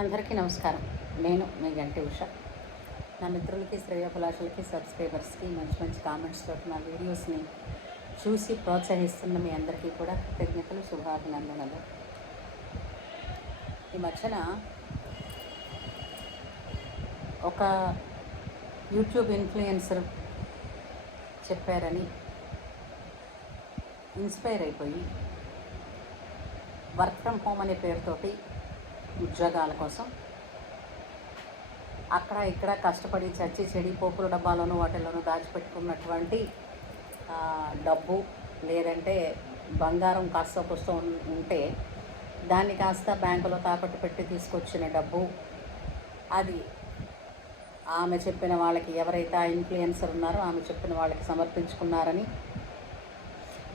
అందరికీ నమస్కారం. నేను మీ గంటి ఉష. నా మిత్రులకి, శ్రేయోభిలాషులకి, సబ్స్క్రైబర్స్కి మంచి మంచి కామెంట్స్ తోటి నా వీడియోస్ని చూసి ప్రోత్సహిస్తున్న మీ అందరికీ కూడా కృతజ్ఞతలు, శుభాభినందనలు. ఈ మధ్యన ఒక యూట్యూబ్ ఇన్ఫ్లుయెన్సర్ చెప్పారని ఇన్స్పైర్ అయిపోయి వర్క్ ఫ్రమ్ హోమ్ అనే పేరుతోటి ఉద్యోగాల కోసం అక్కడ ఇక్కడ కష్టపడి చచ్చి చెడి పోపుల డబ్బాలోనూ వాటిల్లోనూ దాచిపెట్టుకున్నటువంటి డబ్బు లేదంటే బంగారం కాస్త వస్తూ ఉంటే దాన్ని కాస్త బ్యాంకులో తాకట్టు పెట్టి తీసుకొచ్చిన డబ్బు అది ఆమె చెప్పిన వాళ్ళకి, ఎవరైతే ఆ ఇన్ఫ్లుయెన్సర్ ఉన్నారో ఆమె చెప్పిన వాళ్ళకి సమర్పించుకున్నారని,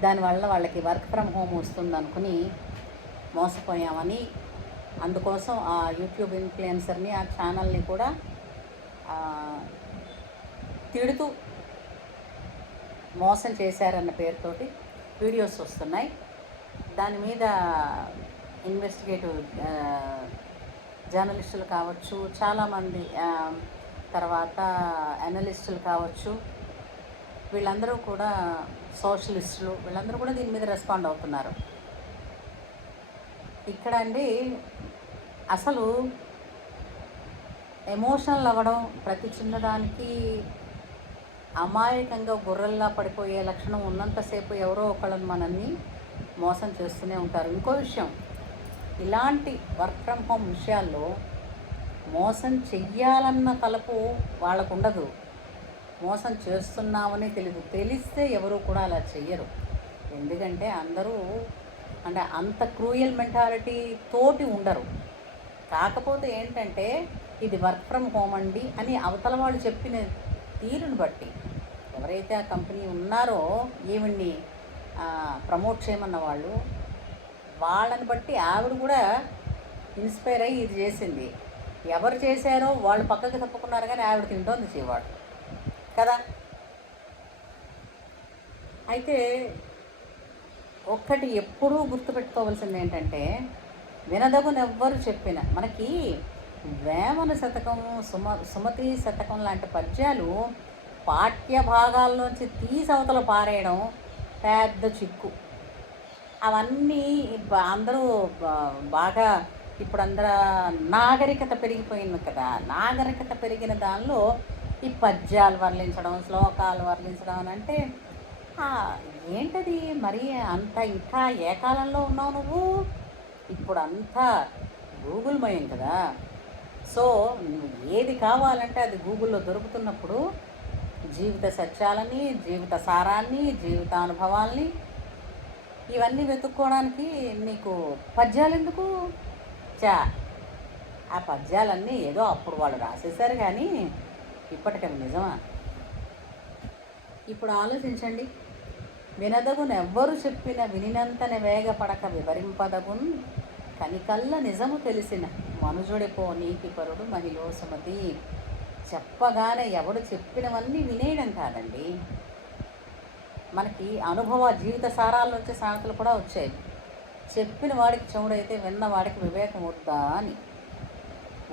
దానివల్ల వాళ్ళకి వర్క్ ఫ్రమ్ హోమ్ వస్తుందనుకుని మోసపోయామని, అందుకోసం ఆ యూట్యూబ్ ఇన్ఫ్లుయెన్సర్ని, ఆ ఛానల్ని కూడా తిడుతూ మోసం చేశారన్న పేరుతోటి వీడియోస్ వస్తున్నాయి. దాని మీద ఇన్వెస్టిగేటివ్ జర్నలిస్టులు కావచ్చు, చాలామంది తర్వాత అనలిస్టులు కావచ్చు, వీళ్ళందరూ కూడా సోషలిస్టులు, వీళ్ళందరూ కూడా దీని మీద రెస్పాండ్ అవుతున్నారు. ఇక్కడ అండి అసలు ఎమోషనల్ అవ్వడం, ప్రతి చిన్నదానికి అమాయకంగా గొర్రెల్లా పడిపోయే లక్షణం ఉన్నంతసేపు ఎవరో ఒకళ్ళని మనల్ని మోసం చేస్తూనే ఉంటారు. ఇంకో విషయం, ఇలాంటి వర్క్ ఫ్రమ్ హోమ్ విషయాల్లో మోసం చెయ్యాలన్న తలపు వాళ్ళకు ఉండదు, మోసం చేస్తున్నామని తెలిస్తే ఎవరు కూడా అలా చెయ్యరు. ఎందుకంటే అందరూ అంటే అంత క్రూయల్ మెంటాలిటీ తోటి ఉండరు. కాకపోతే ఏంటంటే ఇది వర్క్ ఫ్రమ్ హోమ్ అండి అని అవతల వాళ్ళు చెప్పిన తీరుని బట్టి, ఎవరైతే ఆ కంపెనీ ఉన్నారో ఈవిడ్ని ప్రమోట్ చేయమన్న వాళ్ళు, వాళ్ళని బట్టి ఆవిడ కూడా ఇన్స్పైర్ అయ్యి ఇది చేసింది. ఎవరు చేశారో వాళ్ళు పక్కకి తప్పుకున్నారు, కానీ ఆవిడ తింటోంది చేవాడు కదా. అయితే ఒక్కటి ఎప్పుడూ గుర్తుపెట్టుకోవాల్సింది ఏంటంటే, వినదగునెవ్వరు చెప్పిన, మనకి వేమన శతకం, సుమతి శతకం లాంటి పద్యాలు పాఠ్య భాగాల్లోంచి తీసి అవతల పారేయడం పెద్ద చిక్కు. అవన్నీ అందరూ బాగా ఇప్పుడు నాగరికత పెరిగిపోయింది కదా. నాగరికత పెరిగిన దానిలో ఈ పద్యాలు వర్ణించడం, శ్లోకాలు వర్ణించడం అని అంటే ఏంటది మరి అంత, ఇంకా ఏ కాలంలో ఉన్నావు నువ్వు? ఇప్పుడు అంతా గూగుల్ మయం కదా. సో ఏది కావాలంటే అది గూగుల్లో దొరుకుతున్నప్పుడు జీవిత సత్యాలని, జీవిత సారాన్ని, జీవితానుభవాల్ని ఇవన్నీ వెతుక్కోవడానికి నీకు పద్యాలు ఎందుకు? ఆ పద్యాలన్నీ ఏదో అప్పుడు వాళ్ళు రాసేశారు, కానీ ఇప్పటికవి నిజమా? ఇప్పుడు ఆలోచించండి. వినదగునెవ్వరు చెప్పిన వినినంతనే వేగపడక వివరింపదగున్, కనికల్ల నిజము తెలిసిన మనుజుడిపో నీకి పరుడు మహిళో సుమతి. చెప్పగానే ఎవడు చెప్పినవన్నీ వినేయడం కాదండి, మనకి జీవిత సారాల నుంచి సామెతలు కూడా వచ్చాయి. చెప్పిన వాడికి చెవుడైతే విన్నవాడికి వివేకం వద్దా అని.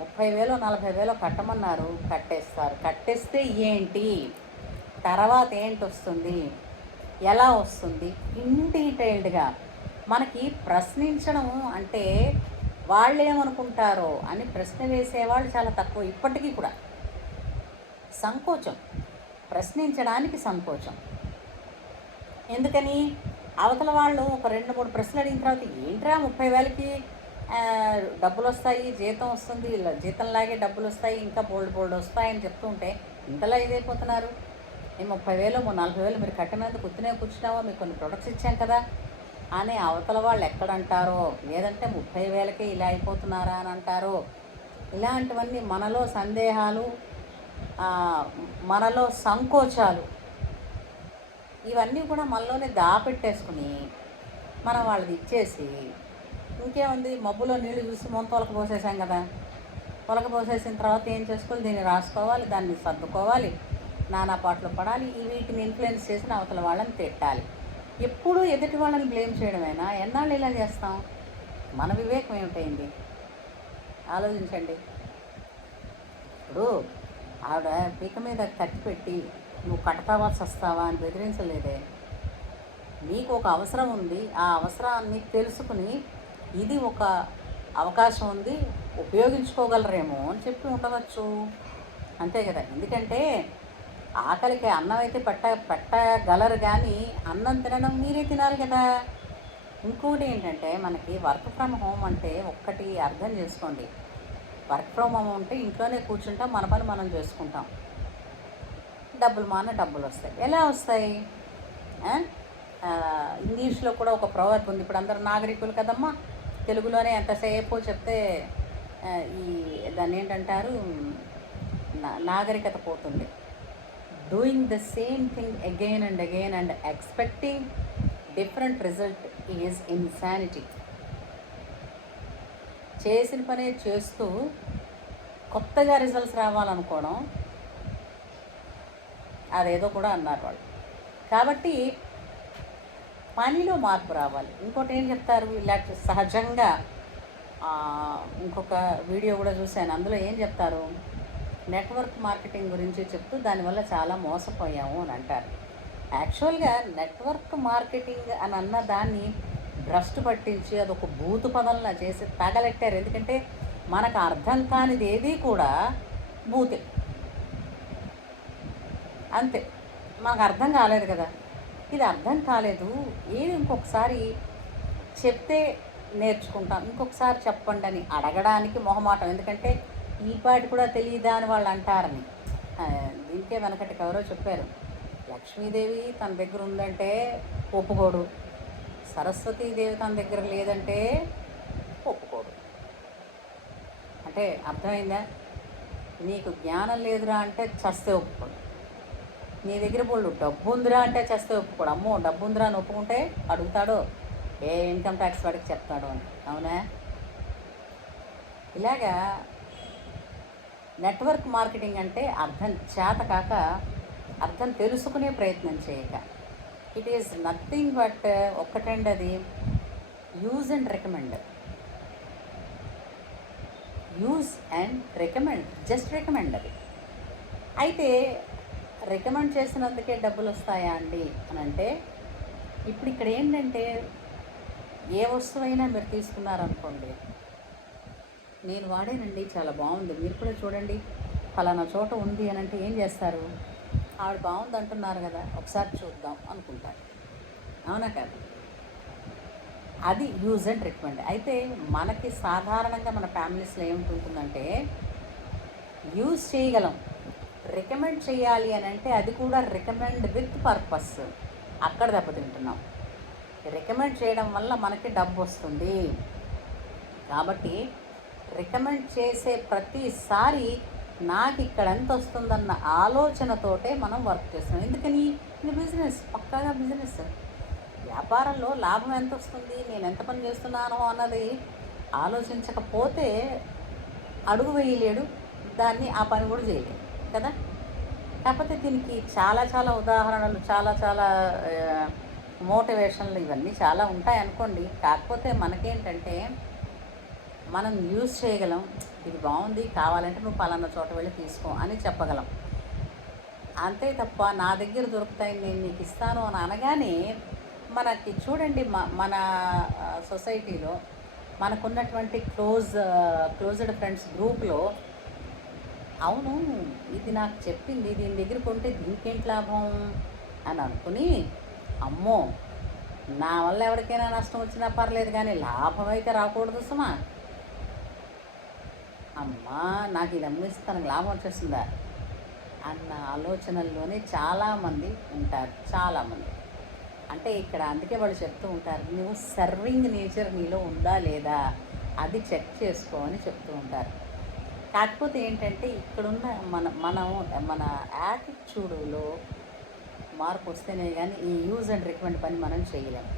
30,000 40,000 కట్టమన్నారు, కట్టేస్తారు. కట్టేస్తే ఏంటి, తర్వాత ఏంటి వస్తుంది, ఎలా వస్తుంది, ఇన్ డీటెయిల్డ్గా మనకి ప్రశ్నించడం అంటే వాళ్ళు ఏమనుకుంటారో అని ప్రశ్న వేసేవాళ్ళు చాలా తక్కువ. ఇప్పటికీ కూడా సంకోచం, ప్రశ్నించడానికి సంకోచం. ఎందుకని? అవతల వాళ్ళు ఒక 2-3 ప్రశ్నలు అడిగిన తర్వాత ఏంట్రా 30,000కి డబ్బులు వస్తాయి, జీతం వస్తుంది, జీతంలాగే డబ్బులు వస్తాయి, ఇంకా బోల్డ్ వస్తాయని చెప్తుంటే ఇంతలా ఇదైపోతున్నారు. నేను 30,000 40,000 మీరు కట్టినందుకు కూర్చున్నావా, మీకు కొన్ని ప్రొడక్ట్స్ ఇచ్చాం కదా అని అవతల వాళ్ళు ఎక్కడంటారో, లేదంటే 30,000కే ఇలా అయిపోతున్నారా అని అంటారో. ఇలాంటివన్నీ మనలో సందేహాలు, మనలో సంకోచాలు, ఇవన్నీ కూడా మనలోనే దాపెట్టేసుకుని మనం వాళ్ళది ఇచ్చేసి, ఇంకేముంది మబ్బులో నీళ్లు చూసి మొంతొలక పోసేసాం కదా, పొలక పోసేసిన తర్వాత ఏం చేసుకోవాలి, దీన్ని రాసుకోవాలి, దాన్ని సర్దుకోవాలి, నానా పాటలు పడాలి, వీటిని ఇన్ఫ్లుయెన్స్ చేసిన అవతల వాళ్ళని తిట్టాలి. ఎప్పుడూ ఎదుటి వాళ్ళని బ్లేమ్ చేయడమేనా? ఎన్నాళ్ళు ఇలా చేస్తాం? మన వివేకం ఏమిటైంది? ఆలోచించండి. ఇప్పుడు ఆవిడ పీక మీద కత్తి పెట్టి నువ్వు కడతావా చస్తావా అని బెదిరించలేదే. మీకు ఒక అవసరం ఉంది, ఆ అవసరాన్ని తెలుసుకుని ఇది ఒక అవకాశం ఉంది, ఉపయోగించుకోగలరేమో అని చెప్పి ఉండవచ్చు, అంతే కదా. ఎందుకంటే ఆకలికి అన్నం అయితే పెట్టగలరు, కానీ అన్నం తినడం మీరే తినాలి కదా. ఇంకోటి ఏంటంటే మనకి వర్క్ ఫ్రమ్ హోమ్ అంటే ఒక్కటి అర్థం చేసుకోండి. వర్క్ ఫ్రమ్ హోమ్ అంటే ఇంట్లోనే కూర్చుంటాం, మన పని మనం చేసుకుంటాం, డబ్బులు వస్తాయి. ఎలా వస్తాయి? ఇంగ్లీష్లో కూడా ఒక ప్రవర్బ్ ఉంది. ఇప్పుడు అందరు నాగరికులు కదమ్మా, తెలుగులోనే ఎంతసేపు చెప్తే ఈ దాన్ని ఏంటంటారు, నాగరికత పోతుంది. Doing the same thing again and expecting different result is insanity. చేసిన పనే చేస్తూ కొత్తగా రిజల్ట్స్ రావాలనుకోవడం, అదేదో కూడా అన్నారు వాళ్ళు. కాబట్టి పనిలో మార్పు రావాలి. ఇంకోటి ఏం చెప్తారు, ఇలాంటి సహజంగా ఇంకొక వీడియో కూడా చూశాను, అందులో ఏం చెప్తారు, నెట్వర్క్ మార్కెటింగ్ గురించి చెప్తూ దానివల్ల చాలా మోసపోయాము అని అంటారు. యాక్చువల్గా నెట్వర్క్ మార్కెటింగ్ అని అన్న దాన్ని భ్రష్టు పట్టించి అదొక బూతు పదంలా చేసి తగలెట్టారు. ఎందుకంటే మనకు అర్థం కానిది ఏది కూడా బూతే, అంతే. మనకు అర్థం కాలేదు కదా, ఇది అర్థం కాలేదు, ఏది ఇంకొకసారి చెప్తే నేర్చుకుంటాం, ఇంకొకసారి చెప్పండి అని అడగడానికి మొహమాటం. ఎందుకంటే ఈ పాటి కూడా తెలియదా అని వాళ్ళు అంటారని. దీనికే వెనకటికి ఎవరో చెప్పారు, లక్ష్మీదేవి తన దగ్గర ఉందంటే ఒప్పుకోడు, సరస్వతీదేవి తన దగ్గర లేదంటే ఒప్పుకోడు. అంటే అర్థమైందా? నీకు జ్ఞానం లేదురా అంటే చస్తే ఒప్పుకోడు, నీ దగ్గర బోళ్ళు డబ్బు ఉందిరా అంటే చస్తే ఒప్పుకోడు. అమ్మో డబ్బు ఉందిరా అని ఒప్పుకుంటే అడుగుతాడో ఏ ఇన్కమ్ ట్యాక్స్ వాడికి చెప్తాడు అని. అవునా? ఇలాగా నెట్వర్క్ మార్కెటింగ్ అంటే అర్థం చేత కాక, అర్థం తెలుసుకునే ప్రయత్నం చేయక, ఇట్ ఈజ్ నథింగ్ బట్ ఒక్కటండి, అది use and recommend. Just recommend. అది అయితే రికమెండ్ చేసినందుకే డబ్బులు వస్తాయా అండి అని అంటే, ఇప్పుడు ఇక్కడ ఏంటంటే ఏ వస్తువైనా మీరు తీసుకున్నారనుకోండి, నేను వాడానండి చాలా బాగుంది, మీరు కూడా చూడండి ఫలానా చోట ఉంది అని అంటే ఏం చేస్తారు? ఆవిడ బాగుంది అంటున్నారు కదా, ఒకసారి చూద్దాం అనుకుంటారు. అవునా కాదు? అది యూజ్ అండ్ రికమెండ్. అయితే మనకి సాధారణంగా మన ఫ్యామిలీస్లో ఏమిటి యూజ్ చేయగలం, రికమెండ్ చేయాలి అని అంటే అది కూడా రికమెండ్ విత్ పర్పస్. అక్కడ దెబ్బతింటున్నాం. రికమెండ్ చేయడం వల్ల మనకి డబ్బు వస్తుంది కాబట్టి రికమెండ్ చేసే ప్రతిసారి నాకు ఇక్కడ ఎంత వస్తుందన్న ఆలోచనతోటే మనం వర్క్ చేస్తున్నాం. ఎందుకని? ఇది బిజినెస్, పక్కాగా బిజినెస్. వ్యాపారంలో లాభం ఎంత వస్తుంది, నేను ఎంత పని చేస్తున్నానో అన్నది ఆలోచించకపోతే అడుగు వేయలేడు, దాన్ని ఆ పని కూడా చేయలేడు కదా. కాకపోతే దీనికి చాలా ఉదాహరణలు, చాలా మోటివేషన్లు ఇవన్నీ చాలా ఉంటాయి అనుకోండి. కాకపోతే మనకేంటంటే మనం యూజ్ చేయగలం, ఇది బాగుంది కావాలంటే నువ్వు పలానా చోట వెళ్ళి తీసుకో అని చెప్పగలం. అంతే తప్ప నా దగ్గర దొరుకుతాయి నేను నీకు ఇస్తాను అని అనగానే మనకి చూడండి మన సొసైటీలో మనకున్నటువంటి క్లోజ్డ్ ఫ్రెండ్స్ గ్రూప్లో, అవును ఇది నాకు చెప్పింది, దీని దగ్గర కొంటే దీనికేంటి లాభం అని అనుకుని, అమ్మో నా వల్ల ఎవరికైనా నష్టం వచ్చినా పర్లేదు కానీ లాభం అయితే రాకూడదు సుమా, అమ్మా నాకు ఇది అమ్మిస్తే లాభం వచ్చేస్తుందా అన్న ఆలోచనల్లోనే చాలామంది ఉంటారు. చాలామంది అంటే ఇక్కడ అందుకే వాళ్ళు చెప్తూ ఉంటారు, నువ్వు సర్వింగ్ నేచర్ నీలో ఉందా లేదా అది చెక్ చేసుకో అని చెప్తూ ఉంటారు. కాకపోతే ఏంటంటే ఇక్కడున్న మన యాటిట్యూడ్లో మార్పు వస్తేనే కానీ ఈ యూజ్ అండ్ రికమెండ్ పని మనం చేయలేము.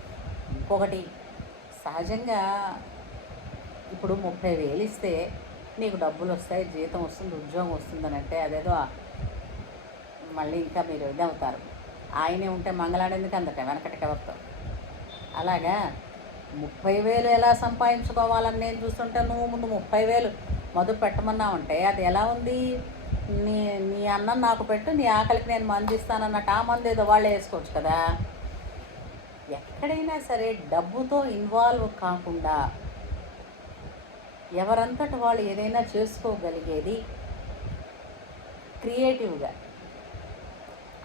ఇంకొకటి, సహజంగా ఇప్పుడు 30,000 ఇస్తే నీకు డబ్బులు వస్తాయి, జీతం వస్తుంది, ఉద్యోగం వస్తుందని అంటే అదేదో మళ్ళీ ఇంకా మీరు ఇదవుతారు. ఆయనే ఉంటే మంగళాడేందుకు అందట వెనకటికి ఎవరితో. అలాగా 30,000 ఎలా సంపాదించుకోవాలని నేను చూస్తుంటే నువ్వు ముందు 30,000 మధు పెట్టమన్నామంటే అది ఎలా ఉంది? నీ నీ అన్నం నాకు పెట్టు, నీ ఆకలికి నేను మందు ఇస్తానన్నట్టు ఆ మందు ఏదో వాళ్ళే వేసుకోవచ్చు కదా. ఎక్కడైనా సరే డబ్బుతో ఇన్వాల్వ్ కాకుండా ఎవరంతట వాళ్ళు ఏదైనా చేసుకోగలిగేది క్రియేటివ్గా,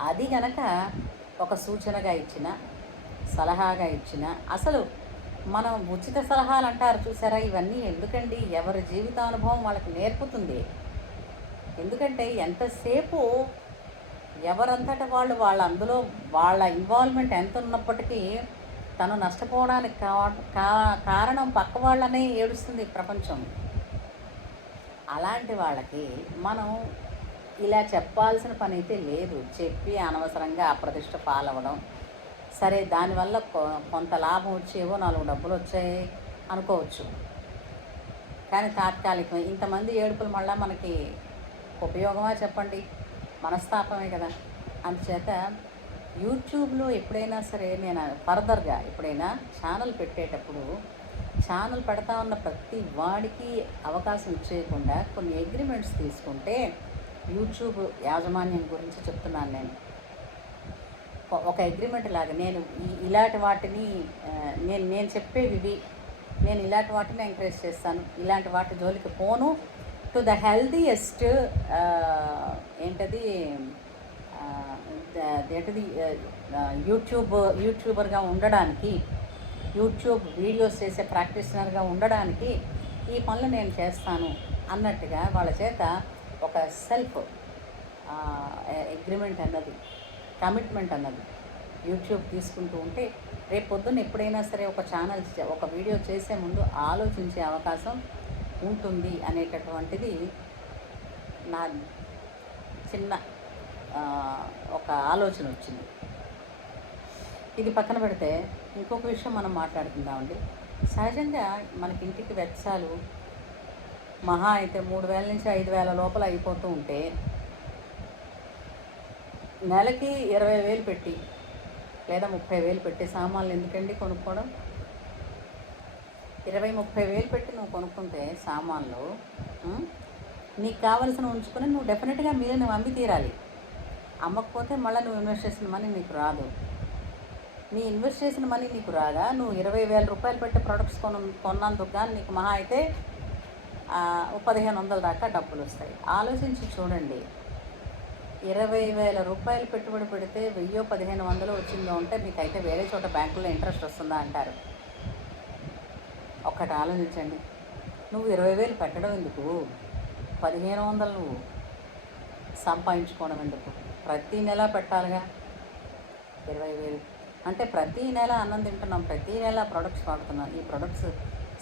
అది గనక ఒక సూచనగా ఇచ్చిన, సలహాగా ఇచ్చిన, అసలు మనం ఉచిత సలహాలు అంటారు చూసారా, ఇవన్నీ ఎందుకండి? ఎవరి జీవితానుభవం వాళ్ళకి నేర్పుతుంది. ఎందుకంటే ఎంతసేపు ఎవరంతట వాళ్ళు అందులో వాళ్ళ ఇన్వాల్వ్మెంట్ ఎంత ఉన్నప్పటికీ తను నష్టపోవడానికి కారణం పక్క వాళ్ళనే ఏడుస్తుంది ప్రపంచం. అలాంటి వాళ్ళకి మనం ఇలా చెప్పాల్సిన పని అయితే లేదు. చెప్పి అనవసరంగా అప్రతిష్ట పాలవడం, సరే దానివల్ల కొంత లాభం వచ్చేవో 4 డబ్బులు వచ్చాయి అనుకోవచ్చు, కానీ తాత్కాలికమే. ఇంతమంది ఏడుపులు మళ్ళీ మనకి ఉపయోగమా చెప్పండి? మనస్తాపమే కదా. అందుచేత యూట్యూబ్లో ఎప్పుడైనా సరే నేను ఫర్దర్గా ఎప్పుడైనా ఛానల్ పెట్టేటప్పుడు ఛానల్ పెడతా ఉన్న ప్రతి వాడికి అవకాశం ఇచ్చేయకుండా కొన్ని అగ్రిమెంట్స్ తీసుకుంటే, యూట్యూబ్ యాజమాన్యం గురించి చెప్తున్నాను నేను, ఒక అగ్రిమెంట్ లాగా నేను ఇలాంటి వాటిని నేను చెప్పేవి నేను ఇలాంటి వాటిని ఎంకరేజ్ చేస్తాను, ఇలాంటి వాటి జోలికి పోను, టు ద హెల్దీయెస్ట్ ఏంటది యూట్యూబర్గా ఉండడానికి, యూట్యూబ్ వీడియోస్ చేసే ప్రాక్టీషనర్గా ఉండడానికి ఈ పనులు నేను చేస్తాను అన్నట్టుగా వాళ్ళ చేత ఒక సెల్ఫ్ అగ్రిమెంట్ అన్నది, కమిట్మెంట్ అన్నది యూట్యూబ్ తీసుకుంటూ ఉంటే రేపు పొద్దున్న ఎప్పుడైనా సరే ఒక ఛానల్ ఒక వీడియో చేసే ముందు ఆలోచించే అవకాశం ఉంటుంది అనేటటువంటిది నా చిన్న ఒక ఆలోచన వచ్చింది. ఇది పక్కన పెడితే ఇంకొక విషయం మనం మాట్లాడుకుందామండి. సహజంగా మనకి ఇంటికి వెచ్చాలు మహా అయితే 3,000 నుంచి 5,000 లోపల అయిపోతూ ఉంటే, నెలకి 20,000 పెట్టి లేదా 30,000 పెట్టి సామాన్లు ఎందుకండి కొనుక్కోవడం? 20-30,000 పెట్టి నువ్వు కొనుక్కుంటే సామాన్లు నీకు కావలసిన ఉంచుకొని నువ్వు డెఫినెట్గా నువ్వు అమ్మి తీరాలి. అమ్మకపోతే మళ్ళీ నువ్వు ఇన్వెస్ట్ చేసిన మనీ నీకు రాదు. నీ ఇన్వెస్ట్ చేసిన మనీ నీకు రాగా నువ్వు 20,000 రూపాయలు పెట్టి ప్రొడక్ట్స్ కొన్నందుకు కానీ నీకు మహా అయితే 1,500 దాకా డబ్బులు వస్తాయి. ఆలోచించి చూడండి, 20,000 రూపాయలు పెట్టుబడి పెడితే 1,000-1,500 వచ్చిందో అంటే మీకైతే వేరే చోట బ్యాంకులో ఇంట్రెస్ట్ వస్తుందా అంటారు. ఒక్కటి ఆలోచించండి. నువ్వు 20,000 పెట్టడం ఎందుకు? 1,500 నువ్వు సంపాదించుకోవడం ఎందుకు? ప్రతీ నెల పెట్టాలిగా 20,000. అంటే ప్రతీ నెల అన్నం తింటున్నాం, ప్రతీ నెల ప్రొడక్ట్స్ వాడుతున్నాం. ఈ ప్రొడక్ట్స్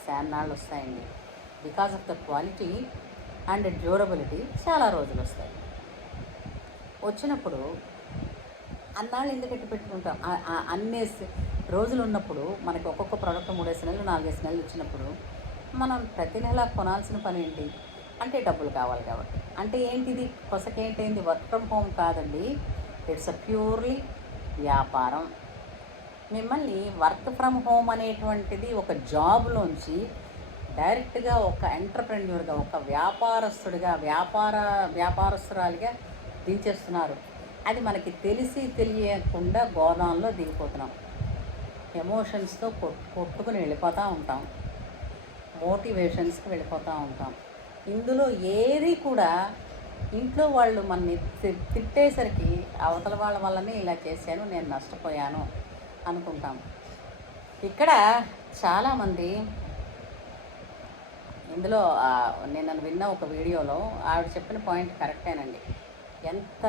శాన్నాళ్ళు వస్తాయండి. Because of the quality and durability చాలా రోజులు వస్తాయి. వచ్చినప్పుడు అన్నాళ్ళు ఎందుకు ఎట్టి పెట్టుకుంటాం? అన్ని రోజులు ఉన్నప్పుడు మనకి ఒక్కొక్క ప్రోడక్ట్ 3 నెలలు 4 నెలలు ఇచ్చినప్పుడు మనం ప్రతి నెల కొనాల్సిన పని ఏంటి? అంటే డబ్బులు కావాలి కాబట్టి. అంటే ఏంటిది? కొసకేంటైంది? వర్క్ ఫ్రమ్ హోమ్ కాదండి, ఇట్స్ అ ప్యూర్లీ వ్యాపారం. మిమ్మల్ని వర్క్ ఫ్రమ్ హోమ్ అనేటువంటిది ఒక జాబ్లోంచి డైరెక్ట్గా ఒక ఎంటర్ప్రెన్యూర్గా, ఒక వ్యాపారస్తుడిగా, వ్యాపారస్తురాలిగా దించేస్తున్నారు. అది మనకి తెలిసి తెలియకుండా గోదాంలో దిగిపోతున్నాం. ఎమోషన్స్తో కొట్టుకుని వెళ్ళిపోతూ ఉంటాం, మోటివేషన్స్కి వెళ్ళిపోతూ ఉంటాం. ఇందులో ఏది కూడా ఇంట్లో వాళ్ళు మనని తిట్టేసరికి అవతల వాళ్ళ వల్లనే ఇలా చేశాను, నేను నష్టపోయాను అనుకుంటాం. ఇక్కడ చాలామంది ఇందులో నేను విన్న ఒక వీడియోలో ఆవిడ చెప్పిన పాయింట్ కరెక్టేనండి. ఎంత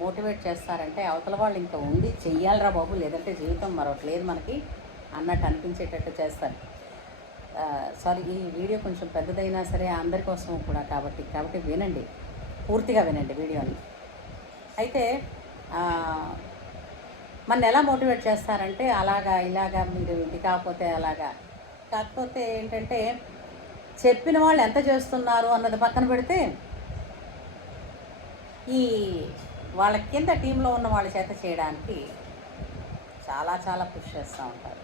మోటివేట్ చేస్తారంటే అవతల వాళ్ళు ఇంకా ఉండి చెయ్యాలరా బాబు, లేదంటే జీవితం మరొకటి లేదు మనకి అన్నట్టు అనిపించేటట్టు చేస్తారు. సారీ, ఈ వీడియో కొంచెం పెద్దదైనా సరే అందరి కోసం కూడా కాబట్టి వినండి, పూర్తిగా వినండి వీడియోని. అయితే మన ఎలా మోటివేట్ చేస్తారంటే అలాగా ఇలాగా, మీరు ఇది కాకపోతే అలాగా. కాకపోతే ఏంటంటే చెప్పిన వాళ్ళు ఎంత చేస్తున్నారు అన్నది పక్కన పెడితే ఈ వాళ్ళ కింద టీంలో ఉన్న వాళ్ళ చేత చేయడానికి చాలా పుష్ చేస్తూ ఉంటారు.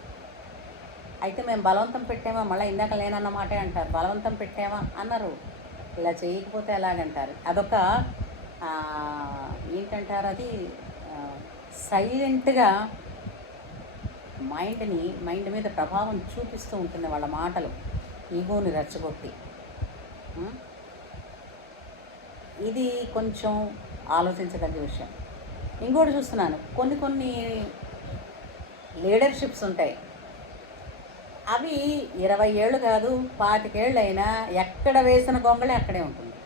అయితే మేము బలవంతం పెట్టామా, మళ్ళీ ఇందాక లేనన్న మాటే అంటారు. బలవంతం పెట్టామా అన్నారు, ఇలా చేయకపోతే ఎలాగంటారు. అదొక ఏంటంటారు అది సైలెంట్గా మైండ్ మీద ప్రభావం చూపిస్తూ ఉంటుంది వాళ్ళ మాటలు, ఈగోని రెచ్చగొట్టి. ఇది కొంచెం ఆలోచించదగ్గ విషయం. ఇంకోటి చూస్తున్నాను, కొన్ని లీడర్షిప్స్ ఉంటాయి, అవి 20 ఏళ్ళు కాదు 25 ఏళ్ళు అయినా ఎక్కడ వేసిన గొంగళి అక్కడే ఉంటుంది.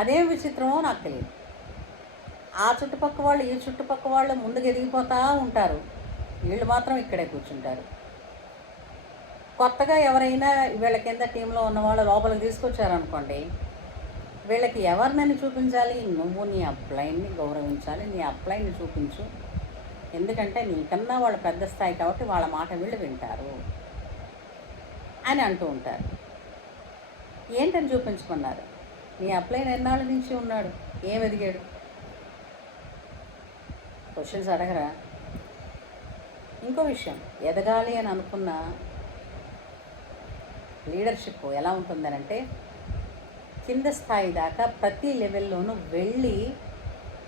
అదేం విచిత్రమో నాకు తెలియదు. ఆ చుట్టుపక్క వాళ్ళు ఈ చుట్టుపక్క వాళ్ళు ముందుకు ఎదిగిపోతూ ఉంటారు, వీళ్ళు మాత్రం ఇక్కడే కూర్చుంటారు. కొత్తగా ఎవరైనా వీళ్ళ కింద టీంలో ఉన్న వాళ్ళు లోపలికి తీసుకొచ్చారనుకోండి, వీళ్ళకి ఎవరినని చూపించాలి? నువ్వు నీ అప్లైన్ని గౌరవించాలి, నీ అప్లైన్ని చూపించు, ఎందుకంటే నీకన్నా వాళ్ళు పెద్ద స్థాయి కాబట్టి వాళ్ళ మాట వీళ్ళు వింటారు అని అంటూ ఉంటారు. ఏంటని చూపించుకున్నారు? నీ అప్లైన్ ఎన్నాళ్ళ నుంచి ఉన్నాడు, ఏం ఎదిగాడు? క్వశ్చన్స్ అడగరా? ఇంకో విషయం, ఎదగాలి అని అనుకున్న లీడర్షిప్ ఎలా ఉంటుందనంటే, కింద స్థాయి దాకా ప్రతి లెవెల్లోనూ వెళ్ళి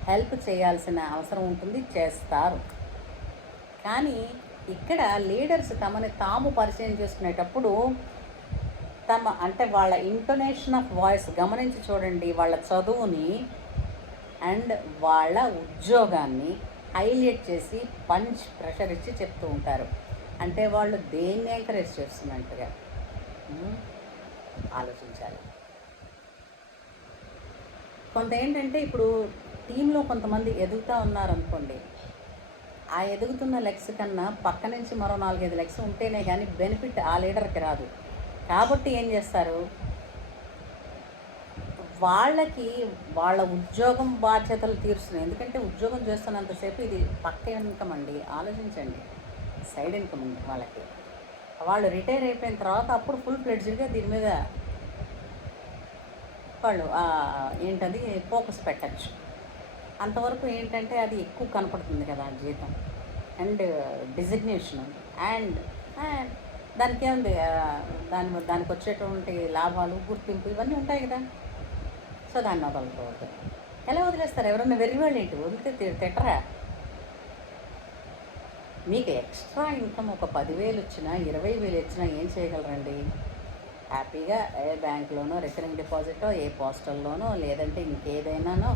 హెల్ప్ చేయాల్సిన అవసరం ఉంటుంది, చేస్తారు. కానీ ఇక్కడ లీడర్స్ తమని తాము పరిచయం చేసుకునేటప్పుడు అంటే వాళ్ళ ఇంటోనేషన్ ఆఫ్ వాయిస్ గమనించి చూడండి, వాళ్ళ చదువుని అండ్ వాళ్ళ ఉద్యోగాన్ని హైలైట్ చేసి ప్రెషర్ ఇచ్చి చెప్తూ ఉంటారు. అంటే వాళ్ళు దేన్ని ఎంకరేజ్ చేస్తున్నట్టుగా ఆలోచించాలి. కొంత ఏంటంటే, ఇప్పుడు టీంలో కొంతమంది ఎదుగుతూ ఉన్నారనుకోండి, ఆ ఎదుగుతున్న లెగ్స్ కన్నా పక్క నుంచి మరో 4-5 లెగ్స్ ఉంటేనే కానీ బెనిఫిట్ ఆ లీడర్కి రాదు. కాబట్టి ఏం చేస్తారు, వాళ్ళకి వాళ్ళ ఉద్యోగం బాధ్యతలు తీరుస్తున్నాయి. ఎందుకంటే ఉద్యోగం చేస్తున్నంతసేపు ఇది పక్క ఇన్కమ్ అండి, ఆలోచించండి, సైడ్ ఇన్కమ్ ఉంది వాళ్ళకి. వాళ్ళు రిటైర్ అయిపోయిన తర్వాత అప్పుడు ఫుల్ ఫ్లెడ్జ్డ్గా దీని మీద వాళ్ళు ఏంటది ఫోకస్ పెట్టచ్చు. అంతవరకు ఏంటంటే అది ఎక్కువ కనపడుతుంది కదా జీతం అండ్ డిజిగ్నేషన్ అండ్ దానికి ఏముంది, దానికి వచ్చేటువంటి లాభాలు, గుర్తింపు ఇవన్నీ ఉంటాయి కదా. సో దాన్ని వదలకూడదు. ఎలా వదిలేస్తారు? ఎవరన్నా వెర్రివాళ్ళు ఏంటి, వదిలితే తిట్టరా? మీకు ఎక్స్ట్రా ఇన్కమ్ ఒక 10,000 వచ్చినా 20,000 వచ్చినా ఏం చేయగలరండి? హ్యాపీగా ఏ బ్యాంక్లోనో రికరింగ్ డిపాజిటో, ఏ పోస్టల్లోనో, లేదంటే ఇంకేదైనానో,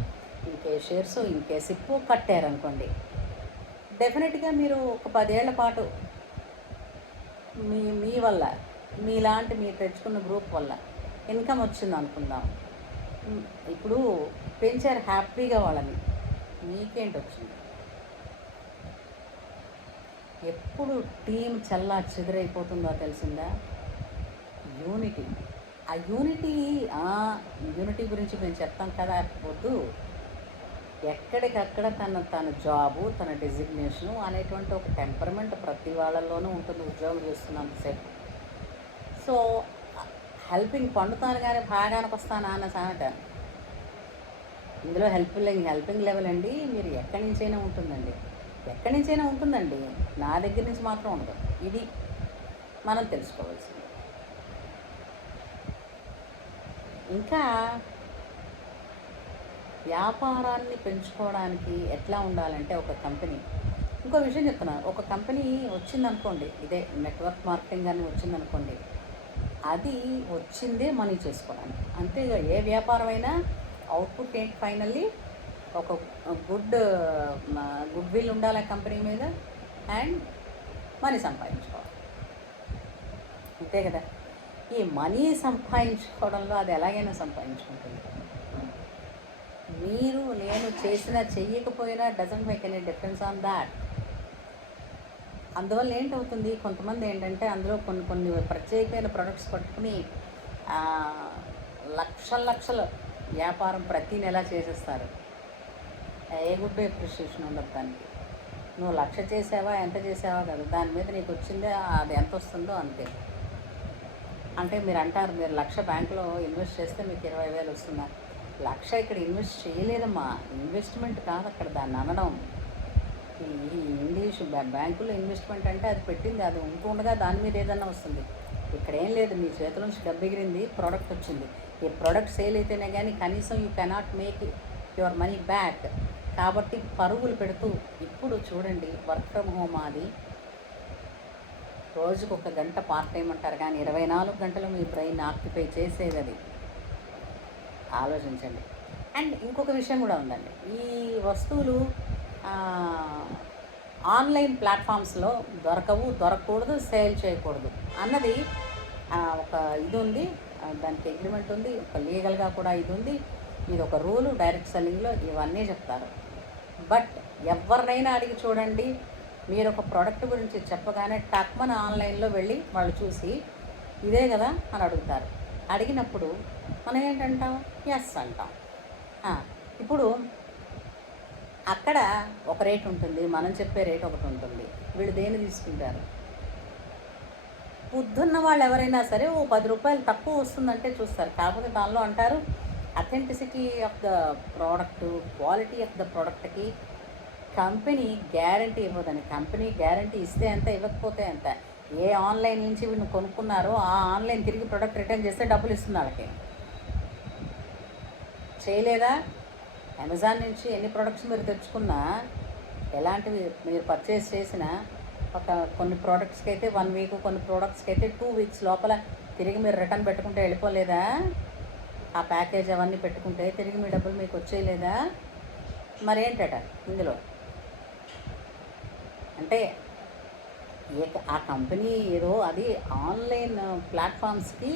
ఇంకే షేర్స్, ఇంకే సిప్పు కట్టారనుకోండి, డెఫినెట్గా మీరు ఒక 10 ఏళ్ల పాటు మీ వల్ల, మీలాంటి మీరు తెచ్చుకున్న గ్రూప్ వల్ల ఇన్కమ్ వచ్చింది అనుకుందాం. ఇప్పుడు పెంచారు హ్యాపీగా వాళ్ళని, మీకేంటి వచ్చింది? ఎప్పుడు టీం చల్లా చెదిరైపోతుందో తెలిసిందా? యూనిటీ. ఆ యూనిటీ గురించి మేము చెప్తాం కదా, వద్దు. ఎక్కడికక్కడ తన జాబు, తన డెసిగ్నేషను అనేటువంటి ఒక టెంపర్మెంట్ ప్రతి వాళ్ళల్లోనూ ఉంటుంది ఉద్యోగం చేస్తున్నంతసేపు. సో హెల్పింగ్ పండుతాను కానీ భాగానికి వస్తానా అన్న సామెత ఇందులో హెల్పింగ్ లెవెల్ అండి. మీరు ఎక్కడి నుంచైనా ఉంటుందండి, నా దగ్గర నుంచి మాత్రం ఉండదు. ఇది మనం తెలుసుకోవాల్సింది. ఇంకా వ్యాపారాన్ని పెంచుకోవడానికి ఎట్లా ఉండాలంటే, ఒక కంపెనీ, ఇంకో విషయం చెప్తున్నాను, ఒక కంపెనీ వచ్చిందనుకోండి, ఇదే నెట్వర్క్ మార్కెటింగ్ అని వచ్చిందనుకోండి, అది వచ్చిందే మనీ చేసుకోవడానికి. అంతే, ఏ వ్యాపారం అయినా అవుట్పుట్ ఏంటి, ఫైనల్లీ ఒక గుడ్ విల్ ఉండాలి కంపెనీ మీద అండ్ మనీ సంపాదించుకోవాలి, అంతే కదా. ఈ మనీ సంపాదించుకోవడంలో అది ఎలాగైనా సంపాదించుకుంటుంది. మీరు నేను చేసినా చెయ్యకపోయినా doesn't make any difference on that. అందువల్ల ఏంటవుతుంది, కొంతమంది ఏంటంటే అందులో కొన్ని ప్రత్యేకమైన ప్రొడక్ట్స్ పట్టుకుని లక్షల వ్యాపారం ప్రతి నెల చేసేస్తారు. ఏ గుడ్ అప్రిషియేషన్ ఉండదు దానికి. నువ్వు 1,00,000 చేసావా, ఎంత చేసావా కదా, దాని మీద నీకు వచ్చిందే, అది ఎంత వస్తుందో అంతే. అంటే మీరు అంటారు, మీరు 1,00,000 బ్యాంకులో ఇన్వెస్ట్ చేస్తే మీకు 20,000 వస్తుందా? 1,00,000 ఇక్కడ ఇన్వెస్ట్ చేయలేదమ్మా, ఇన్వెస్ట్మెంట్ కాదు అక్కడ దాన్ని అనడం. ఈ ఇంగ్లీష్ బ్యాంకులో ఇన్వెస్ట్మెంట్ అంటే అది పెట్టింది, అది ఉంటూ ఉండగా దాని మీద ఏదన్నా వస్తుంది. ఇక్కడ ఏం లేదు, మీ చేతిలో నుంచి డబ్బు ఎగిరింది, ప్రోడక్ట్ వచ్చింది, ఈ ప్రోడక్ట్ సేల్ అయితేనే కానీ కనీసం you cannot make your money back. కాబట్టి పరుగులు పెడుతూ ఇప్పుడు చూడండి, వర్క్ ఫ్రమ్ హోమ్ అది రోజుకు 1 గంట పార్ట్ టైం అంటారు, కానీ 24 గంటలు మీ బ్రెయిన్ ఆక్యుపై చేసేది అది. ఆలోచించండి. అండ్ ఇంకొక విషయం కూడా ఉందండి, ఈ వస్తువులు ఆన్లైన్ ప్లాట్ఫామ్స్లో దొరకకూడదు, సేల్ చేయకూడదు అన్నది ఒక ఇది ఉంది, దానికి అగ్రిమెంట్ ఉంది, ఒక లీగల్గా కూడా ఇది ఉంది. ఇది ఒక రూలు డైరెక్ట్ సెల్లింగ్లో ఇవన్నీ చెప్తారు. బట్ ఎవరినైనా అడిగి చూడండి, మీరు ఒక ప్రోడక్ట్ గురించి చెప్పగానే టక్మన్ ఆన్లైన్లో వెళ్ళి వాళ్ళు చూసి ఇదే కదా అని అడుగుతారు. అడిగినప్పుడు మనం ఏంటంటాం, ఎస్ అంటాం. ఇప్పుడు అక్కడ ఒక రేట్ ఉంటుంది, మనం చెప్పే రేట్ ఒకటి ఉంటుంది. వీళ్ళు దేన్ని తీసుకుంటారు? బుద్ధున్న వాళ్ళు ఎవరైనా సరే ఓ 10 రూపాయలు తక్కువ వస్తుందంటే చూస్తారు. కాకపోతే దానిలో అంటారు authenticity of the product, quality of the ప్రోడక్ట్కి కంపెనీ గ్యారంటీ ఇవ్వదని. కంపెనీ గ్యారంటీ ఇస్తే ఎంత, ఇవ్వకపోతే ఎంత. ఏ ఆన్లైన్ నుంచి వీళ్ళు కొనుక్కున్నారో ఆ ఆన్లైన్ తిరిగి ప్రోడక్ట్ రిటర్న్ చేస్తే డబ్బులు ఇస్తుంది వాళ్ళకి. చేయలేదా? అమెజాన్ నుంచి ఎన్ని ప్రోడక్ట్స్ మీరు తెచ్చుకున్నా, ఎలాంటివి మీరు పర్చేస్ చేసినా కొన్ని ప్రోడక్ట్స్కి అయితే 1 వీక్, కొన్ని ప్రోడక్ట్స్కి అయితే 2 వీక్స్ లోపల తిరిగి మీరు రిటర్న్ పెట్టుకుంటే వెళ్ళిపోలేదా? ఆ ప్యాకేజ్ అవన్నీ పెట్టుకుంటే తిరిగి మీ డబ్బులు మీకు వచ్చేయలేదా? మరేంటట ఇందులో అంటే ఆ కంపెనీ ఏదో అది ఆన్లైన్ ప్లాట్ఫామ్స్కి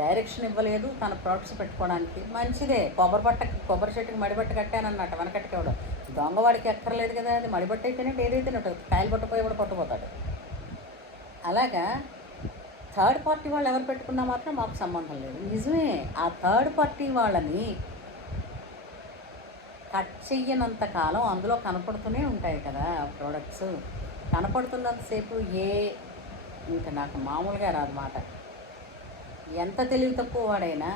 డైరెక్షన్ ఇవ్వలేదు తన ప్రోడక్ట్స్ పెట్టుకోవడానికి. మంచిదే, కొబ్బరి చెట్టుకి మడిబట్ట కట్టానన్నట్టు వెనకట్టుకోవడం. దొంగవాడికి ఎక్కర్లేదు కదా, అది మడిబట్ట అయితేనే ఏదైతేనే ఉంటుంది, కాయలు పట్టుపోయి కూడా పట్టుపోతాడు. అలాగా థర్డ్ పార్టీ వాళ్ళు ఎవరు పెట్టుకున్నా మాత్రం మాకు సంబంధం లేదు. నిజమే, ఆ థర్డ్ పార్టీ వాళ్ళని కట్ చెయ్యనంత కాలం అందులో కనపడుతూనే ఉంటాయి కదా ప్రోడక్ట్స్. కనపడుతున్నంతసేపు ఇంకా నాకు మామూలుగా రాదన్నమాట. ఎంత తెలివి తక్కువ వాడైనా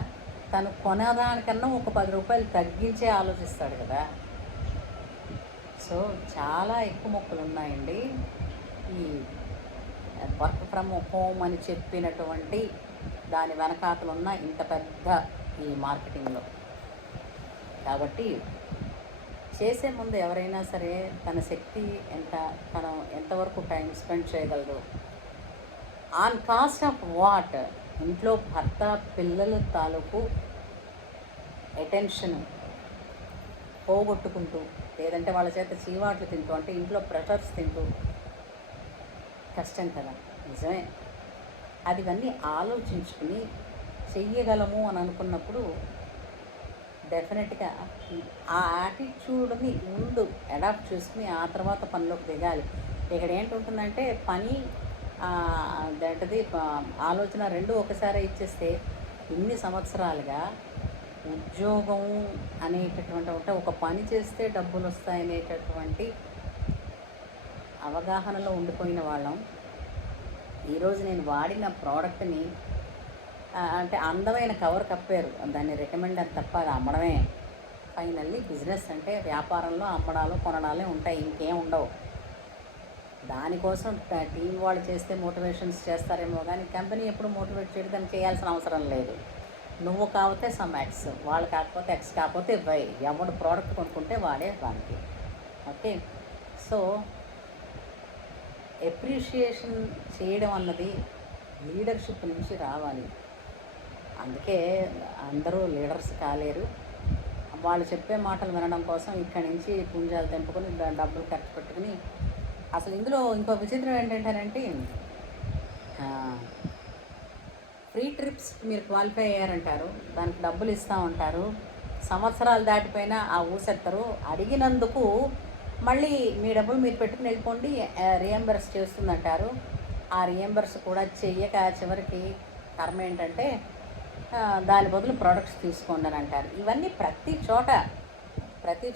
తను కొనడానికన్నా ఒక 10 రూపాయలు తగ్గించే ఆలోచిస్తాడు కదా. సో చాలా ఎక్కువ మొక్కలు ఉన్నాయండి ఈ వర్క్ ఫ్రమ్ హోమ్ అని చెప్పినటువంటి దాని వెనకాతలు ఉన్న ఇంత పెద్ద ఈ మార్కెటింగ్లో. కాబట్టి చేసే ముందు ఎవరైనా సరే తన శక్తి ఎంత, తను ఎంతవరకు టైం స్పెండ్ చేయగలదు, ఆన్ కాస్ట్ ఆఫ్ వాట్, ఇంట్లో భర్త పిల్లల తాలూకు అటెన్షన్ పోగొట్టుకుంటూ, లేదంటే వాళ్ళ చేత చీవాట్లు తింటూ, అంటే ఇంట్లో ప్రెషర్స్ తింటూ కష్టం కదా. నిజమే, అదివన్నీ ఆలోచించుకుని చెయ్యగలము అని అనుకున్నప్పుడు డెఫినెట్గా ఆ యాటిట్యూడ్ని ముందు అడాప్ట్ చేసుకుని ఆ తర్వాత పనిలోకి దిగాలి. ఇక్కడ ఏంటుంటుందంటే పని దాంటిది ఆలోచన రెండు ఒకసారి ఇచ్చేస్తే ఇన్ని సంవత్సరాలుగా ఉద్యోగం అనేటటువంటి అంటే ఒక పని చేస్తే డబ్బులు వస్తాయనేటటువంటి అవగాహనలో ఉండిపోయిన వాళ్ళం. ఈరోజు నేను వాడిన ప్రోడక్ట్ని అంటే అందమైన కవర్ కప్పారు, దాన్ని రికమెండ్ అని తప్ప అది అమ్మడమే. ఫైనల్లీ బిజినెస్ అంటే వ్యాపారంలో అమ్మడాలు కొనడాలే ఉంటాయి, ఇంకేం ఉండవు. దానికోసం టీం వాళ్ళు చేస్తే మోటివేషన్స్ చేస్తారేమో కానీ కంపెనీ ఎప్పుడు మోటివేట్ చేయడం దాన్ని చేయాల్సిన అవసరం లేదు. నువ్వు కాకపోతే సమ్ ఎక్స్, వాళ్ళు కాకపోతే ఎక్స్, కాకపోతే వై, ఎవడు ప్రోడక్ట్ కొనుక్కుంటే వాడే దానికి. ఓకే, సో ఎప్రిషియేషన్ చేయడం అన్నది లీడర్షిప్ నుంచి రావాలి. అందుకే అందరూ లీడర్స్ కాలేరు. వాళ్ళు చెప్పే మాటలు వినడం కోసం ఇక్కడి నుంచి పుంజాలు తెంపుకొని డబ్బులు ఖర్చు పెట్టుకుని, అసలు ఇందులో ఇంకో విచిత్రం ఏంటంటేనంటే ఫ్రీ ట్రిప్స్ మీరు క్వాలిఫై అయ్యారంటారు, దానికి డబ్బులు ఇస్తామంటారు, సంవత్సరాలు దాటిపోయినా ఆ ఊసెత్తరు, అడిగినందుకు మళ్ళీ మీ డబ్బులు మీరు పెట్టుకుని వెళ్ళిపోండి రియంబర్స్ చేస్తుందంటారు. ఆ రియంబర్స్ కూడా చెయ్యక చివరికి కర్మ ఏంటంటే దాని బదులు ప్రోడక్ట్స్ తీసుకోండి అని అంటారు. ఇవన్నీ ప్రతి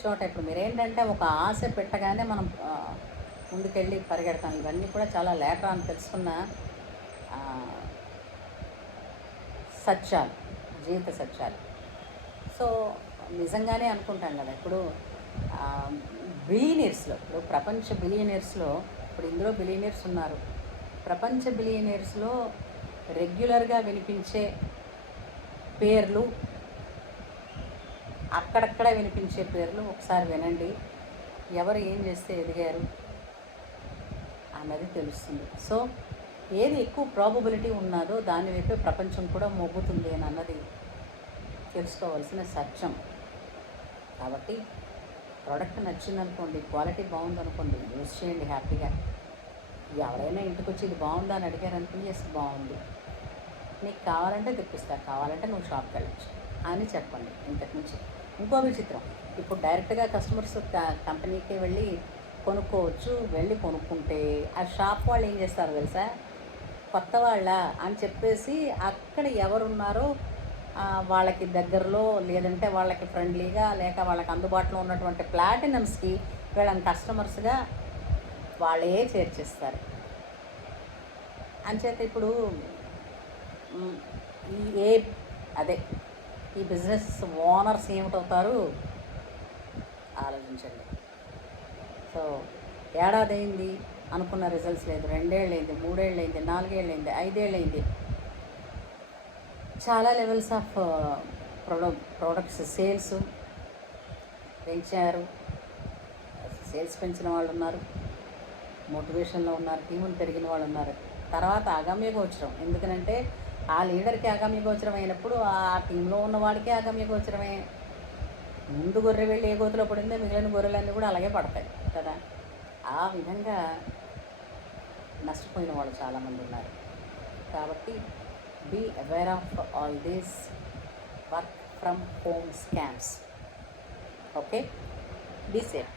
చోట ఇప్పుడు మీరేంటంటే ఒక ఆశ పెట్టగానే మనం ముందుకెళ్ళి పరిగెడతాం. ఇవన్నీ కూడా చాలా లేటర్ అని తెలుసుకున్న సత్యాలు, జీవిత సత్యాలు. సో నిజంగానే అనుకుంటాం కదా, ఇప్పుడు బిలియనీర్స్లో, ఇప్పుడు ప్రపంచ బిలియనీర్స్లో, ఇప్పుడు ఇందులో బిలియనీర్స్ ఉన్నారు. ప్రపంచ బిలియనీర్స్లో రెగ్యులర్గా వినిపించే పేర్లు, అక్కడక్కడ వినిపించే పేర్లు ఒకసారి వినండి. ఎవరు ఏం చేస్తే ఎదిగారు అన్నది తెలుస్తుంది. సో ఏది ఎక్కువ ప్రాబబిలిటీ ఉన్నదో దాని వైపే ప్రపంచం కూడా మొగ్గుతుంది అని అన్నది తెలుసుకోవాల్సిన సత్యం. కాబట్టి ప్రోడక్ట్ నచ్చిందనుకోండి, క్వాలిటీ బాగుందనుకోండి, యూజ్ చేయండి హ్యాపీగా. ఎవరైనా ఇంటికి వచ్చి ఇది బాగుందా అని అడిగారనుకోండి, ఎస్ బాగుంది, నీకు కావాలంటే తెప్పిస్తా, కావాలంటే నువ్వు షాప్కి వెళ్ళచ్చు అని చెప్పండి. ఇంతకుమించి ఇంకో విచిత్రం, ఇప్పుడు డైరెక్ట్గా కస్టమర్స్ కంపెనీకి వెళ్ళి కొనుక్కోవచ్చు. వెళ్ళి కొనుక్కుంటే ఆ షాప్ వాళ్ళు ఏం చేస్తారు తెలుసా, కొత్త వాళ్ళ అని చెప్పేసి అక్కడ ఎవరున్నారో వాళ్ళకి దగ్గరలో, లేదంటే వాళ్ళకి ఫ్రెండ్లీగా, లేక వాళ్ళకి అందుబాటులో ఉన్నటువంటి ప్లాటినమ్స్కి వీళ్ళని కస్టమర్స్గా వాళ్ళే చేర్చేస్తారు. అంచేత ఇప్పుడు ఈ అదే ఈ బిజినెస్ ఓనర్స్ ఏమిటవుతారు ఆలోచించండి. సో ఏడాది అయింది అనుకున్న రిజల్ట్స్ లేదు, 2 ఏళ్ళు అయింది, 3 ఏళ్ళు అయింది, 4 ఏళ్ళు అయింది, 5 ఏళ్ళు అయింది. చాలా లెవెల్స్ ఆఫ్ ప్రోడక్ట్స్ సేల్స్ పెంచారు. సేల్స్ పెంచిన వాళ్ళు ఉన్నారు, మోటివేషన్లో ఉన్నారు, టీములు పెరిగిన వాళ్ళు ఉన్నారు. తర్వాత అగమ్య గోచరం, ఎందుకనంటే ఆ లీడర్కి అగమ్య గోచరం అయినప్పుడు ఆ టీంలో ఉన్న వాడికి అగమ్య గోచరమే. ముందు గొర్రె వెళ్ళి ఏ గోతులో పడిందో మిగిలిన గొర్రెలన్నీ కూడా అలాగే పడతాయి కదా. ఆ విధంగా నష్టపోయిన వాళ్ళు చాలామంది ఉన్నారు. కాబట్టి be aware of all these work from home scams. Okay, be safe.